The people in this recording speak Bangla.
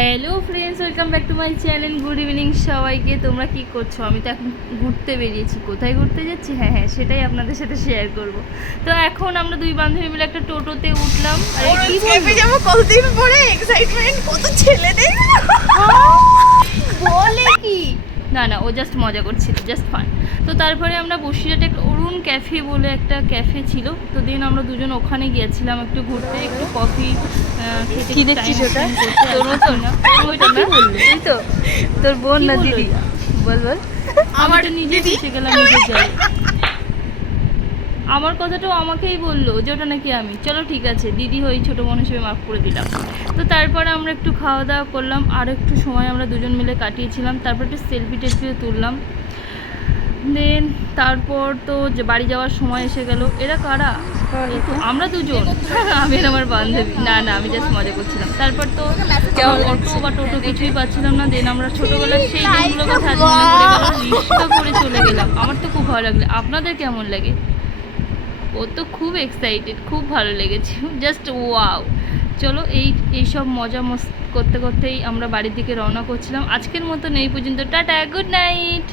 Hello friends welcome back to my channel good evening সবাইকে তোমরা কি করছ? আমি তো এখন ঘুরতে বেরিয়েছি। কোথায় ঘুরতে যাচ্ছি? হ্যাঁ হ্যাঁ সেটাই আপনাদের সাথে শেয়ার করব। তো এখন আমরা দুই বান্ধবী মিলে একটা টোটোতে উঠলাম। আরে কি বলব? যাব কতদিন পরে? এক্সাইটমেন্ট কত ছেলে দেখব বলে কি? না না ও জাস্ট মজা করছিল জাস্ট ফান তো তারপরে আমরা বসিরহাটে একটা অরুণ ক্যাফে বলে একটা ক্যাফে ছিল। তো দিন আমরা দুজন ওখানে গিয়েছিলাম একটু ঘুরতে একটু কফি খেতে কি দেখছিস ওটা? spend করতে। তোর ওইটা না? তুই তো তোর বোন না দিদি? বল বল। আমার তো নিজে ফেসে গেলাম আমার কথাটাও আমাকেই বলল যে ওটা নাকি আমি। চলো ঠিক আছে দিদি হয়ে ছোটো বোন হিসেবে মাফ করে দিলাম। তো তারপরে আমরা একটু খাওয়া দাওয়া করলাম। আর একটু সময় আমরা দুজন মিলে কাটিয়েছিলাম। তারপর একটু সেলফি টেলফিও তুললাম। দেন তারপর তো যে বাড়ি যাওয়ার সময় এসে গেল। এরা কারা? তো আমরা দুজন। আমি আর আমার বান্ধবী। না না আমি জাস্ট মজা করছিলাম। তারপর তো অটো বা টোটো কিছুই পাচ্ছিলাম না। দেন আমরা ছোটবেলার সেই দিনগুলোর কথা রিক্সা করে চলে গেলাম। আমার তো খুব ভালো লাগল। আপনাদের কেমন লাগে? ও তো খুব এক্সাইটেড খুব ভালো লেগেছে। জাস্ট ওয়াও চলো এই এইসব মজা মস্ত করতে করতেই আমরা বাড়ির দিকে রওনা করছিলাম। আজকের মতন এই পর্যন্ত। Tata good night